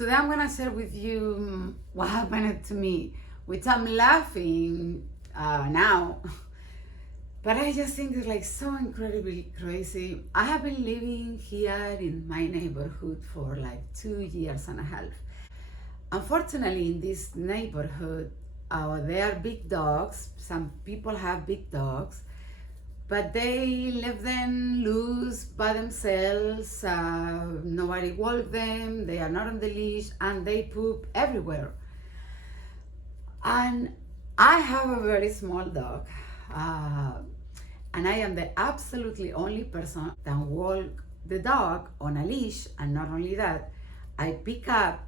Today I'm gonna share with you what happened to me, which I'm laughing now, but I just think it's like so incredibly crazy. I have been living here in my neighborhood for like 2 years and a half. Unfortunately, in this neighborhood, there are big dogs. Some people have big dogs, but they leave them loose by themselves. Nobody walks them. They are not on the leash, and they poop everywhere. And I have a very small dog, and I am the absolutely only person that walk the dog on a leash. And not only that, I pick up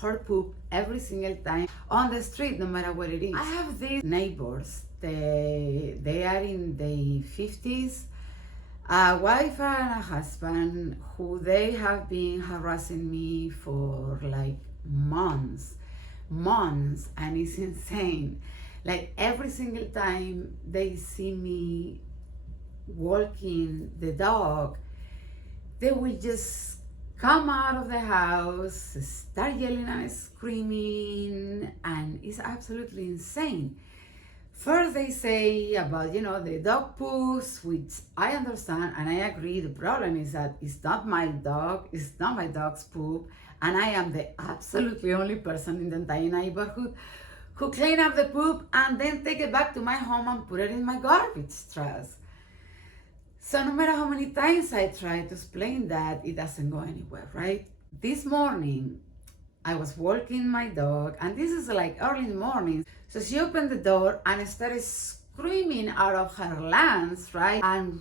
her poop every single time on the street, no matter what it is. I have these neighbors. They are in their 50s, a wife and a husband, who they have been harassing me for like months, and it's insane. Like every single time they see me walking the dog, they will just come out of the house, start yelling and screaming, and it's absolutely insane. First they say about, the dog poos, which I understand and I agree. The problem is that it's not my dog, it's not my dog's poop, and I am the absolutely only person in the entire neighborhood who clean up the poop and then take it back to my home and put it in my garbage trash. So no matter how many times I try to explain that, it doesn't go anywhere, right? This morning, I was walking my dog, and this is like early in the morning. So she opened the door and started screaming out of her lungs, right? And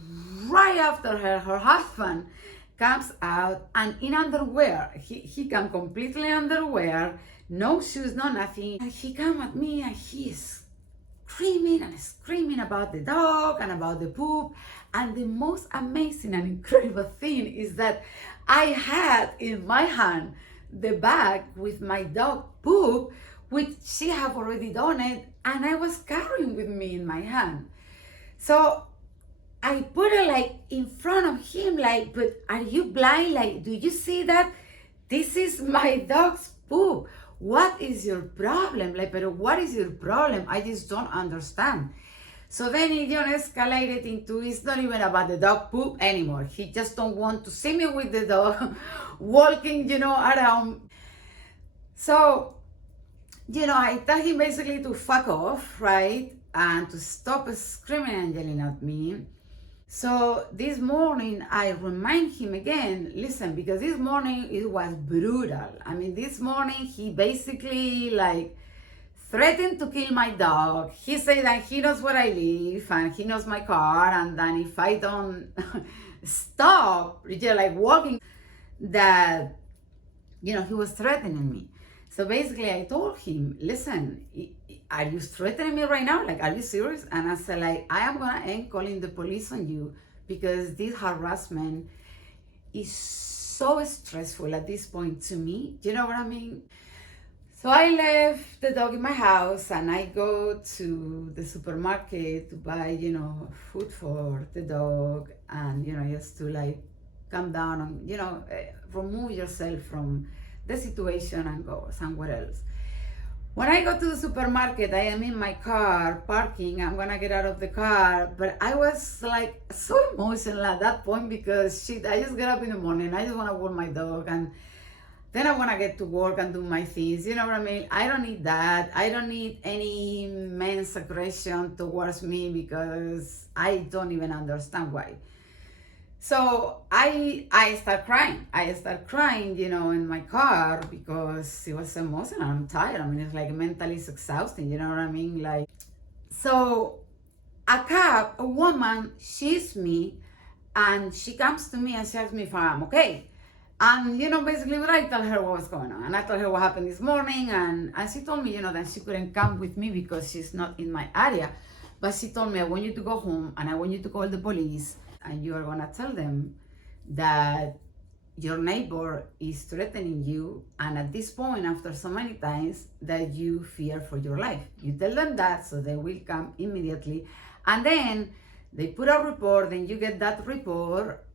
right after her husband comes out and in underwear. He come completely underwear, no shoes, no nothing. And he come at me and he's screaming about the dog and about the poop. And the most amazing and incredible thing is that I had in my hand the bag with my dog poop, which she have already done it, and I was carrying with me in my hand. So I put it like in front of him, like, but are you blind? Like, do you see that? This is my dog's poop. What is your problem? Like, but what is your problem? I just don't understand. So then it escalated into, it's not even about the dog poop anymore. He just don't want to see me with the dog walking, around. So, I tell him basically to fuck off, right? And to stop screaming and yelling at me. So this morning, I remind him again, listen, because this morning it was brutal. I mean, this morning he basically threatened to kill my dog. He said that he knows where I live and he knows my car, and then if I don't stop, walking, that, he was threatening me. So basically I told him, listen, are you threatening me right now? Like, are you serious? And I said, I am gonna end calling the police on you, because this harassment is so stressful at this point to me. Do you know what I mean? So I left the dog in my house and I go to the supermarket to buy, food for the dog, and, just to calm down and, remove yourself from the situation and go somewhere else. When I go to the supermarket, I am in my car parking. I'm gonna get out of the car, but I was so emotional at that point, because I just get up in the morning, I just wanna walk my dog, and then I want to get to work and do my things. You know what I mean? I don't need that. I don't need any men's aggression towards me, because I don't even understand why. So I start crying. In my car, because it was emotional. I'm tired. I mean, it's mentally exhausting. You know what I mean? So a woman sees me, and she comes to me and she asks me if I'm okay. And, basically what I tell her what was going on. And I told her what happened this morning. And she told me, that she couldn't come with me because she's not in my area. But she told me, I want you to go home and I want you to call the police. And you are going to tell them that your neighbor is threatening you. And at this point, after so many times, that you fear for your life. You tell them that, so they will come immediately. And then They put a report, then you get that report.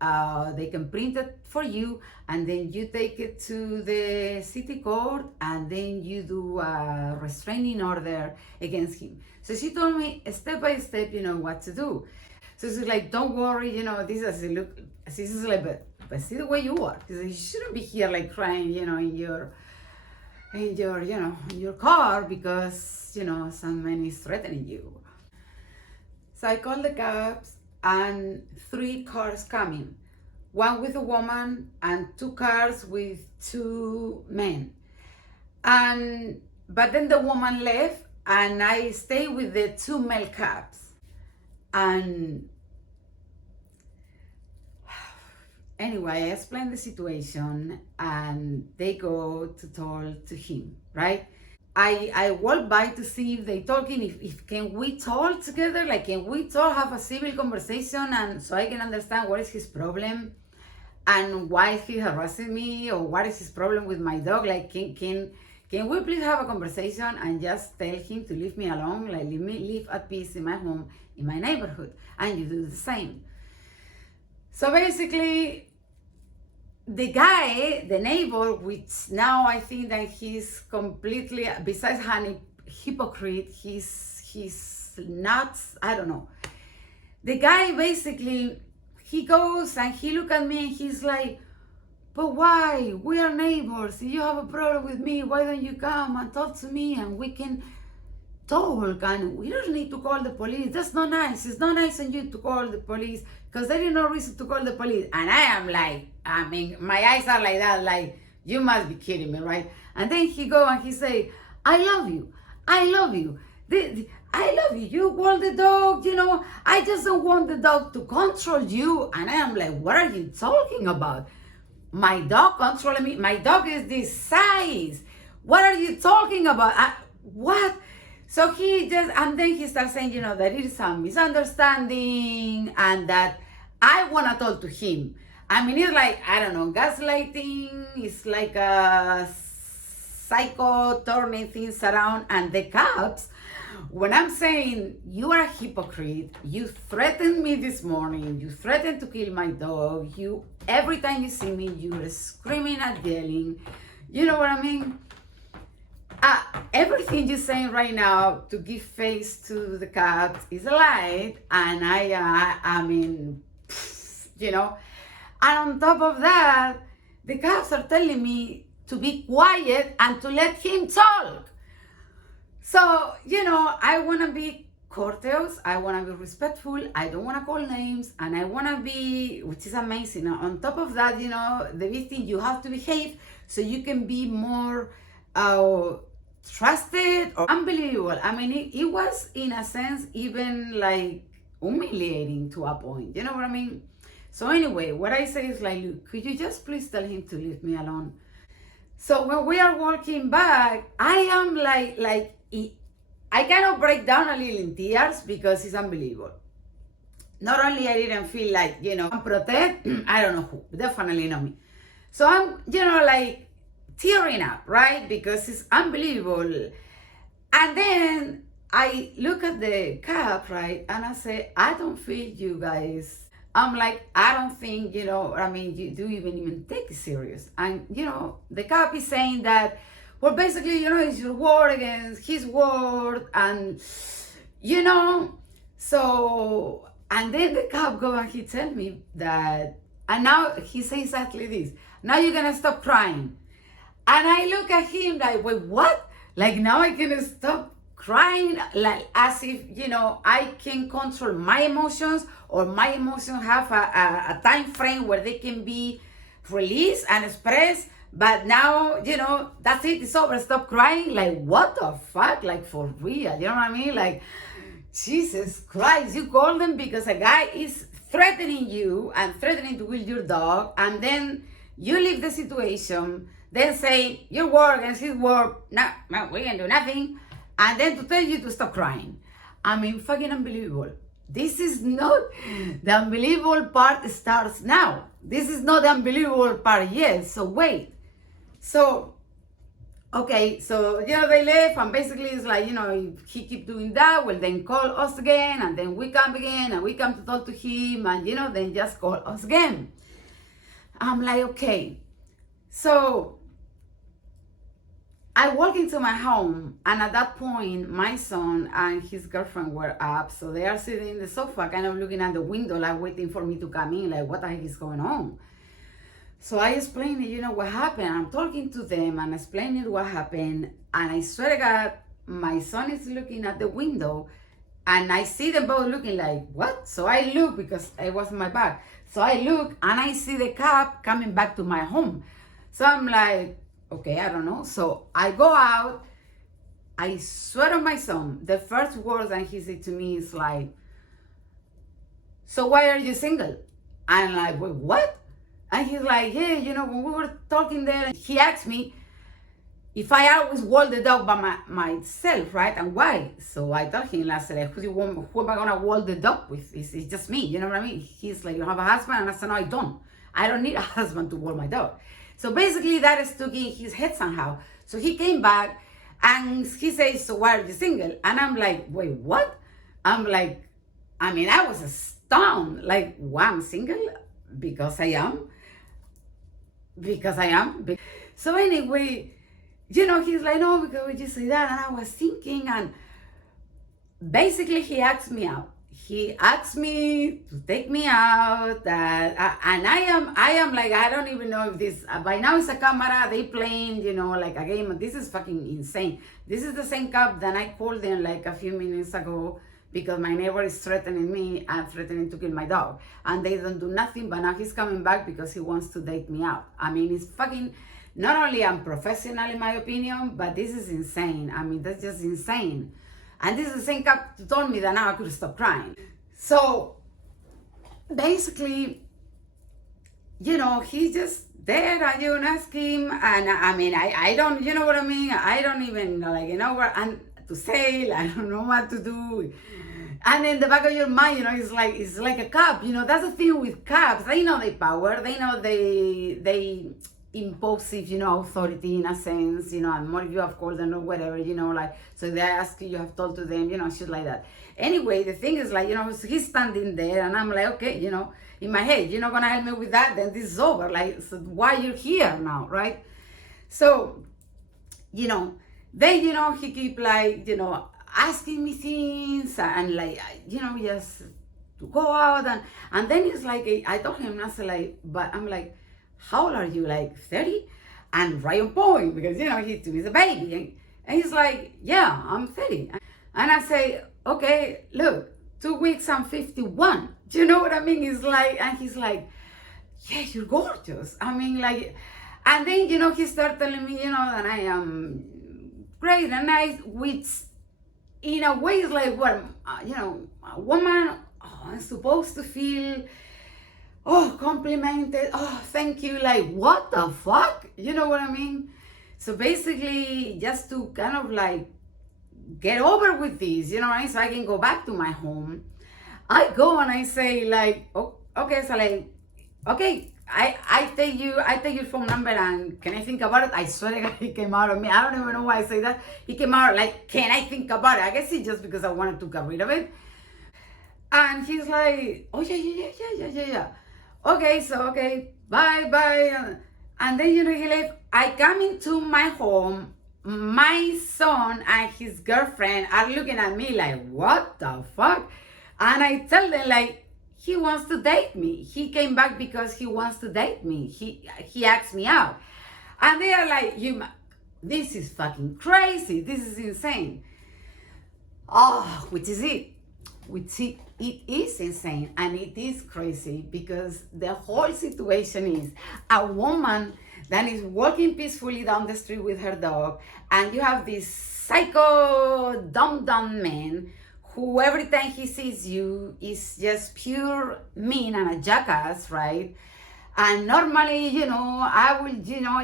They can print it for you, and then you take it to the city court, and then you do a restraining order against him. So she told me step by step, what to do. So she's like, don't worry, this is like, but see the way you are. You shouldn't be here like crying, in your car because, someone is threatening you. So I called the cops, and 3 cars coming. One with a woman and 2 cars with 2 men. But then the woman left, and I stayed with the 2 male cops. And anyway, I explained the situation, and they go to talk to him, right? I walk by to see if they talking, if can we talk together, like can we talk, have a civil conversation, and so I can understand what is his problem and why he harassing me, or what is his problem with my dog. Like can we please have a conversation and just tell him to leave me alone, like leave me live at peace in my home, in my neighborhood, and you do the same. So basically, the guy, the neighbor, which now I think that he's completely, besides a hypocrite, he's nuts, I don't know. The guy basically, he goes and he look at me and he's like, but why? We are neighbors. If you have a problem with me, why don't you come and talk to me and we can talk, and we don't need to call the police. That's not nice. It's not nice on you to call the police, because there is no reason to call the police. And I am like, my eyes are like that, like, you must be kidding me, right? And then he go and he say, I love you. I love you. I love you. You want the dog, I just don't want the dog to control you. And I am like, what are you talking about? My dog controlling me? My dog is this size. What are you talking about? What? So he just, and then he starts saying, that it is a misunderstanding and that I want to talk to him. It's like, I don't know, gaslighting. It's like a psycho turning things around. And the cops, when I'm saying, you are a hypocrite, you threatened me this morning, you threatened to kill my dog, every time you see me, you're screaming and yelling, you know what I mean? Everything you're saying right now to give face to the cops is a lie, and and on top of that, the cops are telling me to be quiet and to let him talk. So, I want to be courteous, I want to be respectful, I don't want to call names, and I want to be, which is amazing. On top of that, the big thing, you have to behave so you can be more trusted or unbelievable. It was in a sense even like humiliating to a point, you know what I mean? So anyway, what I say is like, look, could you just please tell him to leave me alone? So when we are walking back, I am like I kind of break down a little in tears because it's unbelievable. Not only I didn't feel like, protect, I don't know who, definitely not me. So I'm, like tearing up, right? Because it's unbelievable. And then I look at the cop, right? And I say, I don't feel you guys. I'm like, I don't think, you do even take it serious. And, the cop is saying that, well, basically, it's your word against his word. And, so, and then the cop go and he tell me that, and now he says exactly this, now you're going to stop crying. And I look at him like, wait, what? Like, now I can stop crying, like as if, I can control my emotions, or my emotions have a time frame where they can be released and expressed. But now, that's it, it's over, stop crying. Like, what the fuck? Like, for real, you know what I mean? Like, Jesus Christ, you call them because a guy is threatening you and threatening to kill your dog, and then you leave the situation, then say your word against his word, no, we can do nothing, and then to tell you to stop crying. Fucking unbelievable. This is not, the unbelievable part starts now. This is not the unbelievable part yet, so wait. So Okay, so they left, and basically it's like, if he keep doing that, well, then call us again, and then we come again, and we come to talk to him, and then just call us again. I'm like, okay. So I walk into my home, and at that point, my son and his girlfriend were up, so they are sitting in the sofa, kind of looking at the window, like waiting for me to come in, like, what the heck is going on? So I explained, what happened. I'm talking to them and explaining what happened. And I swear to God, my son is looking at the window and I see them both looking like, what? So I look, because it was my back. So I look and I see the cab coming back to my home. So I'm like, okay, I don't know. So I go out. I swear on my son, the first words that he said to me is like, so why are you single? I'm like, wait, what? And he's like, yeah, when we were talking there, he asked me if I always walk the dog by myself, right? And why? So I told him, I said, who am I going to walk the dog with? It's just me, you know what I mean? He's like, you have a husband? And I said, no, I don't. I don't need a husband to walk my dog. So basically that stuck in his head somehow. So he came back and he says, so why are you single? And I'm like, wait, what? I'm like, I was stunned. Like, why I'm single? Because I am. So anyway, he's like, no, because we just say that. And I was thinking, and basically he asked me out. He asked me to take me out, and I am like, I don't even know if this, by now it's a camera, they playing, like a game. This is fucking insane. This is the same cop that I called them like a few minutes ago, because my neighbor is threatening me and threatening to kill my dog. And they don't do nothing, but now he's coming back because he wants to date me out. It's fucking, not only unprofessional in my opinion, but this is insane. That's just insane. And this is the same cop who told me that now I could stop crying. So basically, he's just there, and you ask him, and I don't, you know what I mean? I don't even what and to say, I don't know what to do. And in the back of your mind, it's like a cop. That's the thing with cops. They know their power. They know they impulsive, authority in a sense, and more if you have called them or whatever, so they ask you have told to them, shit like that. Anyway, the thing is so he's standing there, and I'm like, okay, in my head, you're not gonna help me with that, then this is over. Like, so why you're here now, right? So, then, he keep asking me things, and just to go out, and then it's like, I told him, I said, like, but I'm like, how old are you, like 30? And right on point, because he to me is a baby, and he's like, yeah, I'm 30. And I say, okay, look, 2 weeks I'm 51. Do you know what I mean? It's like, and he's like, yeah, you're gorgeous. And then he started telling me that I am great and nice, which in a way is like what a woman is supposed to feel. Oh, complimented. Oh, thank you. Like, what the fuck? You know what I mean? So basically, just to kind of like get over with this, so I can go back to my home. I go and I say like, oh, okay, so like, okay, I take your phone number, and can I think about it? I swear to God, he came out of me. I don't even know why I say that. He came out like, can I think about it? I guess it's just because I wanted to get rid of it. And he's like, oh yeah. Okay, so okay, bye. And then he left. I come into my home. My son and his girlfriend are looking at me like, what the fuck? And I tell them like, he wants to date me. He came back because he wants to date me. He asked me out. And they are like, this is fucking crazy. This is insane. Oh, which is it? It is insane, and it is crazy, because the whole situation is a woman that is walking peacefully down the street with her dog, and you have this psycho dumb man who every time he sees you is just pure mean and a jackass, right? And normally, I will,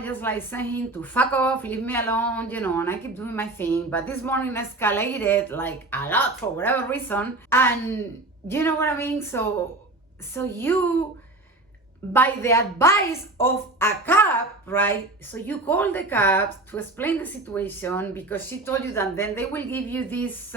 just like send him to fuck off, leave me alone, and I keep doing my thing. But this morning escalated like a lot for whatever reason. And you know what I mean? So you by the advice of a cop, right? So you call the cops to explain the situation because she told you that, then they will give you this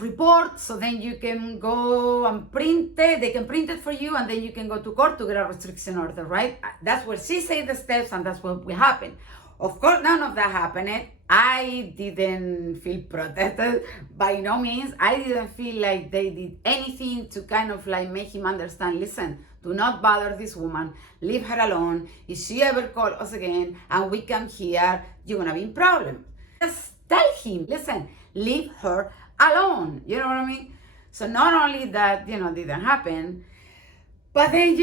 report, so then you can go and print it. They can print it for you, and then you can go to court to get a restriction order, right? That's what she said, the steps, and that's what will happen. Of course, none of that happened. I didn't feel protected by no means. I didn't feel like they did anything to kind of like make him understand, listen, do not bother this woman, leave her alone. If she ever calls us again and we come here, you're gonna be in problem. Just tell him, listen, leave her alone. You know what I mean? So not only that, didn't happen, but then,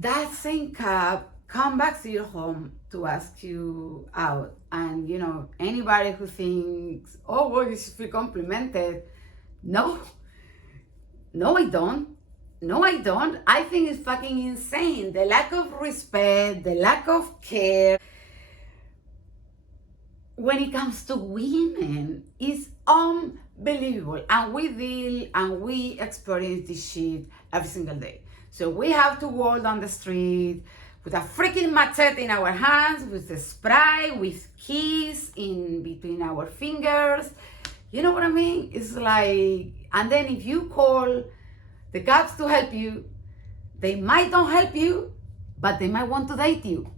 that same cop come back to your home to ask you out. And, anybody who thinks, oh, well, you should feel complimented. No, I don't. No, I don't. I think it's fucking insane. The lack of respect, the lack of care when it comes to women is unbelievable. And we experience this shit every single day. So we have to walk down the street with a freaking machete in our hands, with the spray, with keys in between our fingers. You know what I mean? It's like, and then if you call the cops to help you, they might not help you, but they might want to date you.